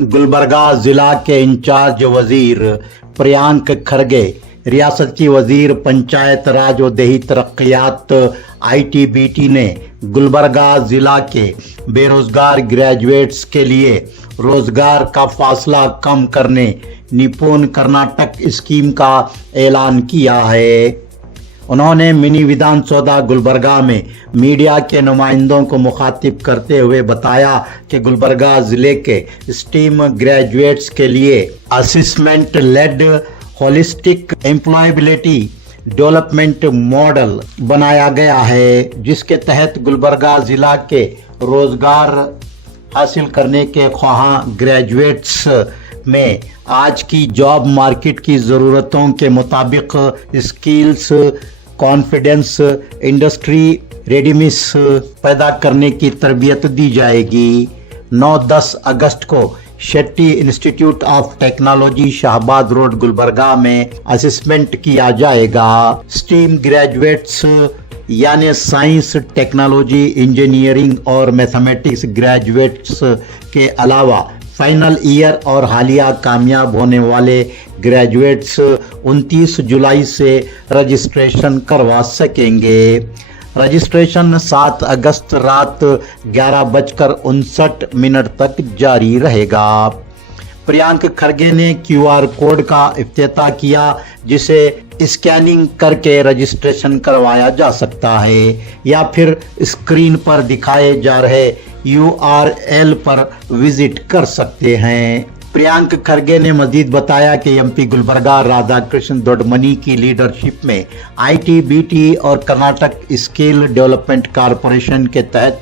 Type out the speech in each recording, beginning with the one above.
गुलबर्गा जिला के इंचार्ज वजीर प्रियांक खरगे, रियासती वजीर पंचायत राज व देही तरक्यात ITBT ने गुलबर्गा जिला के बेरोजगार ग्रेजुएट्स के लिए रोजगार का फासला कम करने निपुण कर्नाटक स्कीम का ऐलान किया है। उन्होंने मिनी विधान सौदा गुलबर्गा में मीडिया के नुमाइंदों को मुखातिब करते हुए बताया कि गुलबर्गा जिले के स्टीम ग्रेजुएट्स के लिए assessment led holistic employability development model बनाया गया है, जिसके तहत गुलबर्गा जिला के रोजगार हासिल करने के ख्वाहां ग्रेजुएट्स में आज की जॉब मार्केट की ज़रूरतों के मुताबिक स्किल्स, कॉन्फिडेंस, इंडस्ट्री रेडीनेस पैदा करने की तरबियत दी जाएगी। 9-10 अगस्त को Shetty institute of technology Shahbad road Gulbarga में असेसमेंट किया जाएगा। स्टीम ग्रेजुएट्स यानी साइंस, टेक्नोलॉजी, इंजीनियरिंग और मैथमेटिक्स ग्रेजुएट्स के अलावा फाइनल ईयर और हालिया कामयाब होने वाले ग्रेजुएट्स 29 जुलाई से रजिस्ट्रेशन करवा सकेंगे। रजिस्ट्रेशन 7 अगस्त रात 11:59 तक जारी रहेगा। प्रियांक खरगे ने QR कोड का इफ्तिताह किया, जिसे स्कैनिंग करके रजिस्ट्रेशन करवाया जा सकता है या फिर स्क्रीन पर दिखाए जा रहे URL पर विजिट कर सकते हैं। प्रियांक खरगे ने मजीद बताया कि MP गुलबर्गा राधाकृष्ण दोडमनी की लीडरशिप में ITBT और कर्नाटक स्किल डेवलपमेंट कॉरपोरेशन के तहत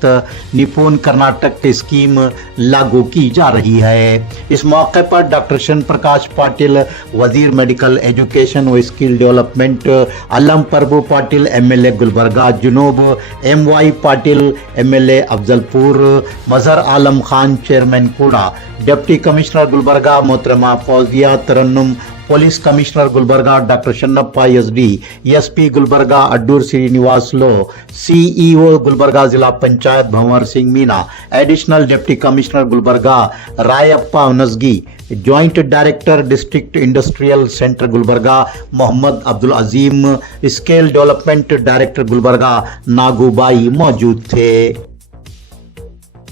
निपुण कर्नाटक की स्कीम लागू की जा रही है। इस मौके पर डॉक्टर शन प्रकाश पाटिल, वजीर मेडिकल एजुकेशन व skill development, Allam Prabhu Patil MLA Gulbarga जुनूब, MY Patil MLA Afzalpur, Mazhar Alam Khan chairman कूड़ा, डिप्टी कमिश्नर गुलबर्गा मोहतरमा Fauzia Tarannum, police commissioner Gulbarga doctor Shannappa SD, SP Gulbarga Addur Srinivas लो, CEO गुलबर्गा जिला panchayat Bhanwar Singh Meena, additional deputy commissioner Gulbarga Rayappa Najagi, joint director district industrial centre Gulbarga Mohammed Abdul Azeem, skill development director Gulbarga Nagubai मौजूद थे।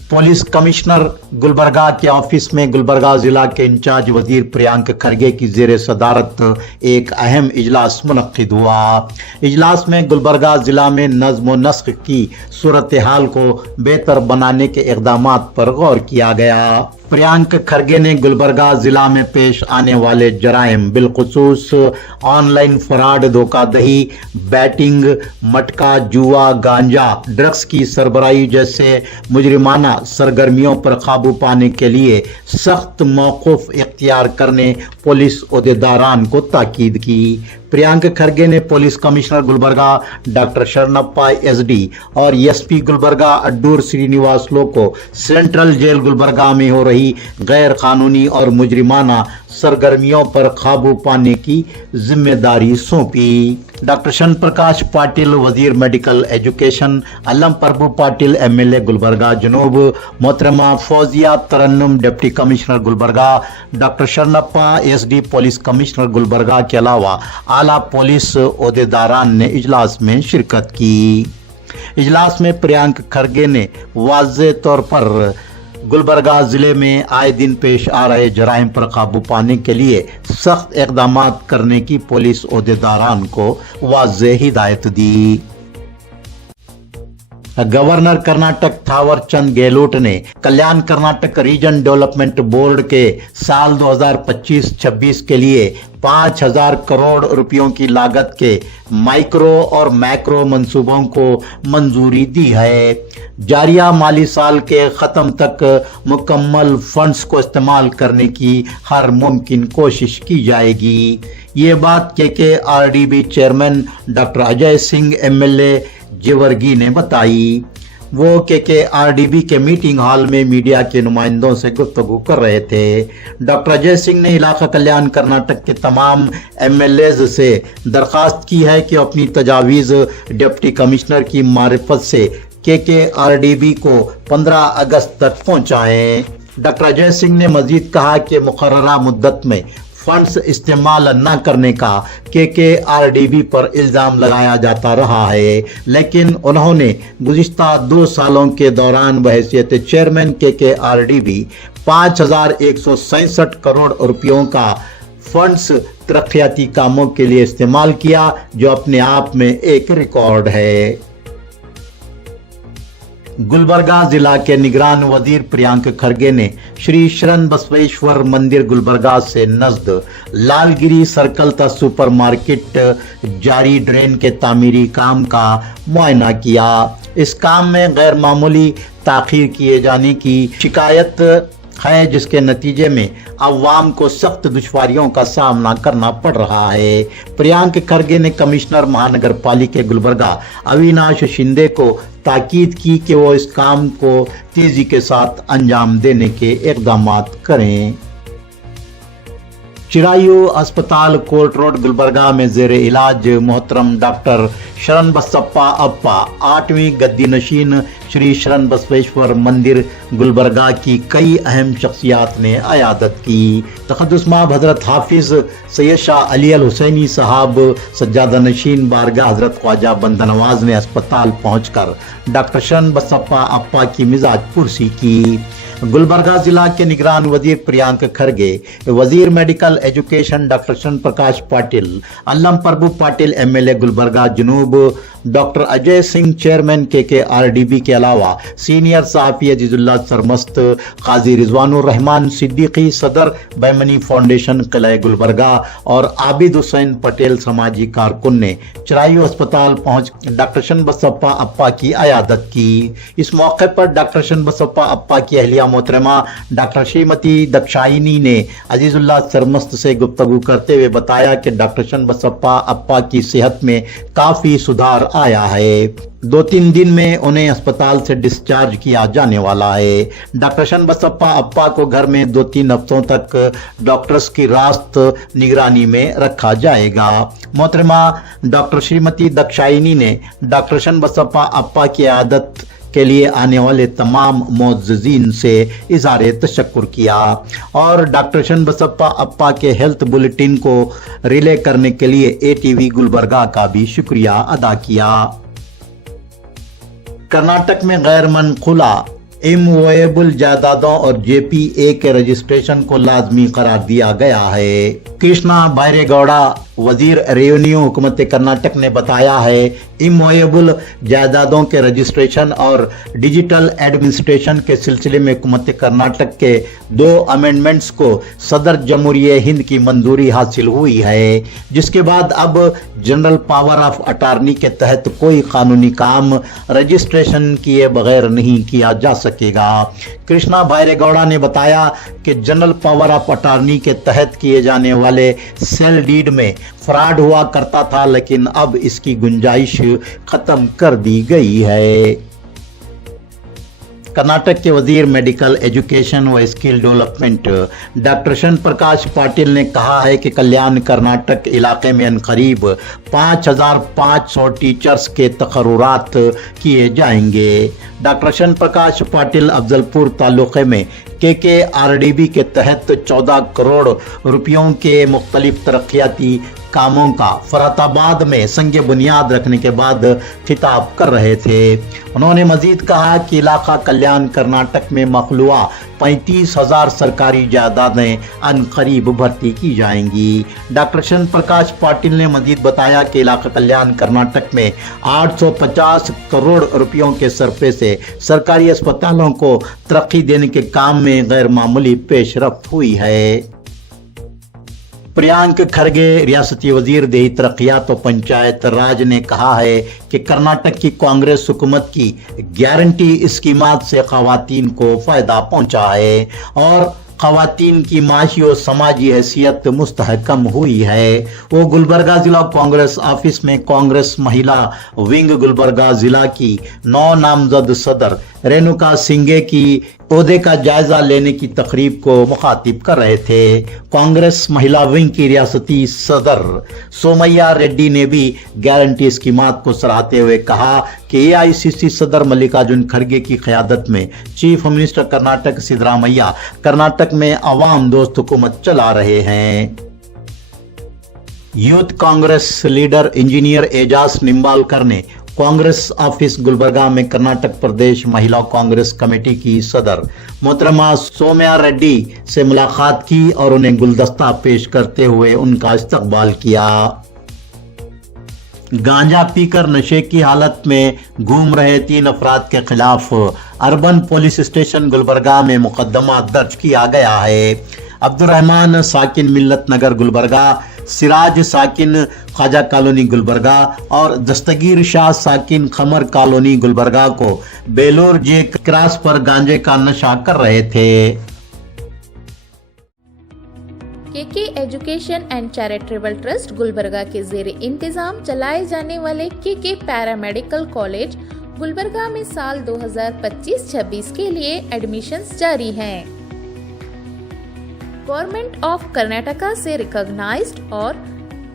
पुलिस कमिश्नर गुलबर्गा के ऑफिस में गुलबर्गा जिला के इंचार्ज वजीर प्रियांक खरगे की जेर सदारत एक अहम इजलास मुनक्किद हुआ। इजलास में गुलबर्गा जिला में नज़्म व नस्ख की सूरत हाल को बेहतर बनाने के इक़दामात पर गौर किया गया। प्रियांक खरगे ने गुलबर्गा जिला में पेश आने वाले जराइम बिलखुसूस ऑनलाइन फ्रॉड, धोखाधड़ी, बैटिंग, मटका, जुआ, गांजा, ड्रग्स की सरबराही जैसे मुजरिमाना सरगर्मियों पर काबू पाने के लिए सख्त मौक़िफ़ इख्तियार करने पुलिस ओहदेदारान को ताकीद की। प्रियांक खरगे ने police commissioner Gulbarga doctor Shannappa SD और SP गुलबर्गा अड्डूर श्रीनिवास लो को सेंट्रल जेल गुलबर्गा में हो रही गैर कानूनी और मुजरिमाना सरगर्मियों पर काबू पाने की जिम्मेदारी सौंपी। डॉक्टर शन प्रकाश पाटिल, वजीर मेडिकल एजुकेशन, अलम प्रभु पाटिल MLA गुलबर्गा जुनूब, मोहतरमा Fauzia Tarannum deputy commissioner Gulbarga, doctor Shannappa SD police commissioner Gulbarga के अलावा आला पुलिस ओहदेदारान ने इजलास में शिरकत की। इजलास में प्रियांक खरगे ने वाज़ेह तौर पर गुलबर्गा जिले में आए दिन पेश आ रहे जराइम पर काबू पाने के लिए सख्त इक़दामात करने की पुलिस ओहदेदारान को वाज़ेह हिदायत दी। गवर्नर कर्नाटक थावर चंद गहलोत ने कल्याण कर्नाटक रीजन डेवलपमेंट बोर्ड के साल 2025-26 के लिए 5,000 करोड़ रुपयों की लागत के माइक्रो और मैक्रो मंसूबों को मंजूरी दी है। जारिया माली साल के ख़त्म तक मुकम्मल फंड्स को इस्तेमाल करने की हर मुमकिन कोशिश की जाएगी। ये बात KKRDB chairman doctor Ajay Singh MLA Jevargi ने बताई। वो KKRDB के मीटिंग हॉल में मीडिया के नुमाइंदों से गुफ्तगू कर रहे थे। डॉक्टर अजय सिंह ने इलाका कल्याण कर्नाटक के तमाम MLAs से दरख्वास्त की है कि अपनी तजावीज़ डिप्टी कमिश्नर की मारिफत से KKRDB को 15 अगस्त तक पहुंचाएं। डॉक्टर अजय सिंह ने मजीद कहा कि मुकर्ररा मुद्दत में फंड्स इस्तेमाल न करने का KKRDB पर इल्ज़ाम लगाया जाता रहा है, लेकिन उन्होंने गुज़िश्ता 2 सालों के दौरान बहैसियत चेयरमैन KKRDB 5,167 करोड़ रुपयों का फंड्स तरक्याती कामों के लिए इस्तेमाल किया, जो अपने आप में एक रिकॉर्ड है। गुलबर्गा जिला के निगरान वजीर प्रियांक खरगे ने श्री शरण बसवेश्वर मंदिर गुलबर्गा से नजद लालगिरी सर्कल तक सुपर मार्केट जारी ड्रेन के तामीरी काम का मुआयना किया। इस काम में गैर मामूली ताखीर किए जाने की शिकायत है, जिसके नतीजे में अवाम को सख्त दुश्वारियों का सामना करना पड़ रहा है। प्रियांक खरगे ने कमिश्नर महानगर पालिका गुलबर्गा अविनाश शिंदे को ताकीद की कि वो इस काम को तेजी के साथ अंजाम देने के इक़दाम करें। चिरायू अस्पताल कोर्ट रोड गुलबर्गा में जेर इलाज मोहतरम डॉक्टर शरण बसप्पा अप्पा 8वीं गद्दी नशीन श्री शरण बसवेश्वर मंदिर गुलबर्गा की कई अहम शख्सियात ने अयादत की। तक़द्दुस माब हज़रत हाफिज़ सैयद शाह अली अल हुसैनी साहब सज्जादा नशीन बारगाह हज़रत ख्वाजा बंदा नवाज ने अस्पताल पहुंचकर डॉक्टर शरण बसप्पा अप्पा की मिजाज पुरसी की। गुलबर्गा जिला के निगरान वजीर प्रियांक खरगे, वजीर medical education doctor Sharan Prakash Patil, Allam Prabhu Patil MLA Gulbarga जनूब, doctor Ajay Singh chairman KKRDB के अलावा सीनियर सहाफ़ी अजीजुल्लाह सरमस्त, काजी रिजवानुर रहमान सिद्दीकी सदर बैमनी फाउंडेशन किला गुलबर्गा और आबिद हुसैन पटेल समाजी कारकुन ने चिरायू अस्पताल पहुंच डॉक्टर शरण बसप्पा अप्पा की अयादत की। इस मौके पर डॉक्टर शरण बसप्पा अप्पा की अहलिया मोहतरमा डॉक्टर श्रीमती दक्षायनी ने अजीजुल्लाह सरमस्त से गुफ्तगू करते हुए बताया कि डॉक्टर शरण बसप्पा अप्पा की सेहत में काफ़ी सुधार आया है। 2-3 दिन में उन्हें अस्पताल से डिस्चार्ज किया जाने वाला है। डॉक्टर शरण बसप्पा अप्पा को घर में 2-3 हफ्तों तक डॉक्टर्स की रास्त निगरानी में रखा जाएगा। मोहतरमा डॉक्टर श्रीमती दक्षायनी ने डॉक्टर शरण बसप्पा अप्पा की आदत के लिए आने वाले तमाम मोअज़्ज़िज़ीन से इज़हार तशक्कुर किया और डॉक्टर शरण बसप्पा अप्पा के हेल्थ बुलेटिन को रिले करने के लिए ATV गुलबर्गा का भी शुक्रिया अदा किया। कर्नाटक में गैर मनक़ूला इमूवेबल जायदादों और JPA के रजिस्ट्रेशन को लाजमी करार दिया गया है। कृष्णा बैरेगौड़ा वजीर रेवेन्यू हुकूमत कर्नाटक ने बताया है, इमूवेबल जायदादों के रजिस्ट्रेशन और डिजिटल एडमिनिस्ट्रेशन के सिलसिले में हुकूमत कर्नाटक के 2 अमेंडमेंट्स को सदर जमहूरिया हिंद की मंजूरी हासिल हुई है, जिसके बाद अब जनरल पावर ऑफ अटार्नी के तहत कोई कानूनी काम रजिस्ट्रेशन किए बगैर नहीं किया जा सकेगा। कृष्णा बैरेगौड़ा ने बताया कि जनरल पावर ऑफ अटार्नी के तहत किए जाने वाले सेल डीड में फ्रॉड हुआ करता था, लेकिन अब इसकी गुंजाइश खत्म कर दी गई है। कर्नाटक के वजीर मेडिकल एजुकेशन व skill development doctor Sharan Prakash Patil ने कहा है कि कल्याण कर्नाटक इलाके में अनकरीब 5,500 टीचर्स के तकर्रुरात किए जाएंगे। डॉक्टर शरण प्रकाश पाटिल अफजलपुर तालुके में KKRDB के तहत 14 करोड़ रुपयों के मुख्तलिफ तरक्याती कामों का फराताबाद में संग बुनियाद रखने के बाद खिताब कर रहे थे। उन्होंने मजीद कहा कि इलाका कल्याण कर्नाटक में मखलूआ 35,000 सरकारी जायदादें अनकरीब भर्ती की जाएंगी। डॉक्टर शरण प्रकाश पाटिल ने मजीद बताया कि इलाका कल्याण कर्नाटक में 850 करोड़ रुपयों के सरफे से सरकारी अस्पतालों को तरक्की देने के काम में गैर मामूली पेशरफ्त हुई है। प्रियांक खरगे रियासती वजीर देही तरक्यात और पंचायत राज ने कहा है कि कर्नाटक की कांग्रेस हुकूमत की गारंटी स्कीमात से खवातीन को फायदा पहुंचा है और खवातीन की माशी और समाजी हैसियत मुस्तहकम हुई है। वो गुलबर्गा जिला कांग्रेस ऑफिस में कांग्रेस महिला विंग गुलबर्गा जिला की 9 नामजद सदर रेणुका सिंघे की ओहदे का जायजा लेने की तकरीब को मुखातिब कर रहे थे। कांग्रेस महिला विंग की रियासती सदर सोमैया रेड्डी ने भी गारंटी स्कीमात को सराहते हुए कहा कि एआईसीसी सदर मल्लिकार्जुन खड़गे की क़यादत में चीफ मिनिस्टर कर्नाटक सिद्धरामैया कर्नाटक में अवाम दोस्त हुकूमत चला रहे हैं। Youth Congress leader engineer Ejaz Nimbalkar ने कांग्रेस ऑफिस गुलबर्गा में कर्नाटक प्रदेश महिला कांग्रेस कमेटी की सदर मोहतरमा सोमैया रेड्डी से मुलाकात की और उन्हें गुलदस्ता पेश करते हुए उनका इस्तकबाल किया। गांजा पीकर नशे की हालत में घूम रहे 3 अफराद के खिलाफ अर्बन पुलिस स्टेशन गुलबर्गा में मुकदमा दर्ज किया गया है। अब्दुर्रहमान साकिन मिल्लत नगर गुलबर्गा, सिराज साकिन ख्वाजा कॉलोनी गुलबर्गा और दस्तगीर शाह साकिन खमर कॉलोनी गुलबर्गा को बेलोर जे क्रॉस पर गांजे का नशा कर रहे थे। KK education and charitable trust Gulbarga के जेर इंतजाम चलाए जाने वाले केके पैरामेडिकल कॉलेज गुलबर्गा में साल 2025-26 के लिए एडमिशन्स जारी हैं। गवर्नमेंट ऑफ कर्नाटका से रिकॉग्नाइज्ड और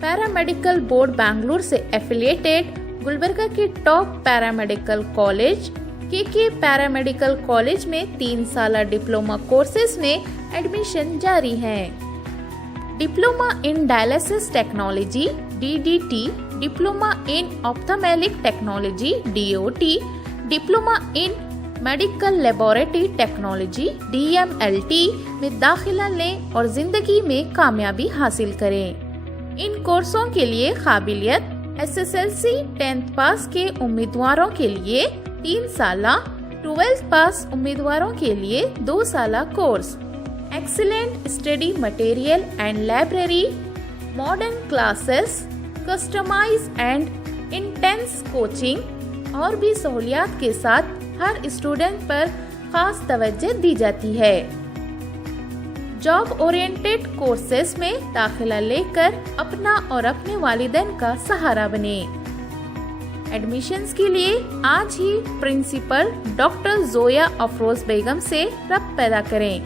पैरामेडिकल बोर्ड बेंगलुरु से एफिलिएटेड गुलबर्गा के top paramedical college KK paramedical college में 3 साल डिप्लोमा कोर्सेज में एडमिशन जारी हैं। Diploma in dialysis technology DDT, diploma in ophthalmic technology DOT, diploma in medical laboratory technology DMLT में दाखिला लें और जिंदगी में कामयाबी हासिल करें। इन कोर्सों के लिए काबिलियत SSLC 10th पास के उम्मीदवारों के लिए 3 साल, 12th पास उम्मीदवारों के लिए 2 साल course, excellent study material and library, modern classes, customize and intense coaching और भी सहूलियात के साथ हर स्टूडेंट पर खास तवज्जो दी जाती है। जॉब ओरिएंटेड कोर्सेज में दाखिला लेकर अपना और अपने वालिदैन का सहारा बने। एडमिशन्स के लिए आज ही प्रिंसिपल डॉक्टर जोया अफरोज बेगम से रब्त पैदा करें।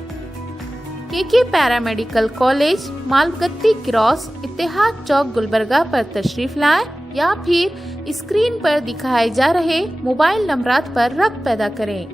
केके पैरामेडिकल कॉलेज मालगत्ती क्रॉस इत्तेहाद चौक गुलबर्गा पर तशरीफ लाएं या फिर स्क्रीन पर दिखाए जा रहे मोबाइल नंबरात पर रब्त पैदा करें।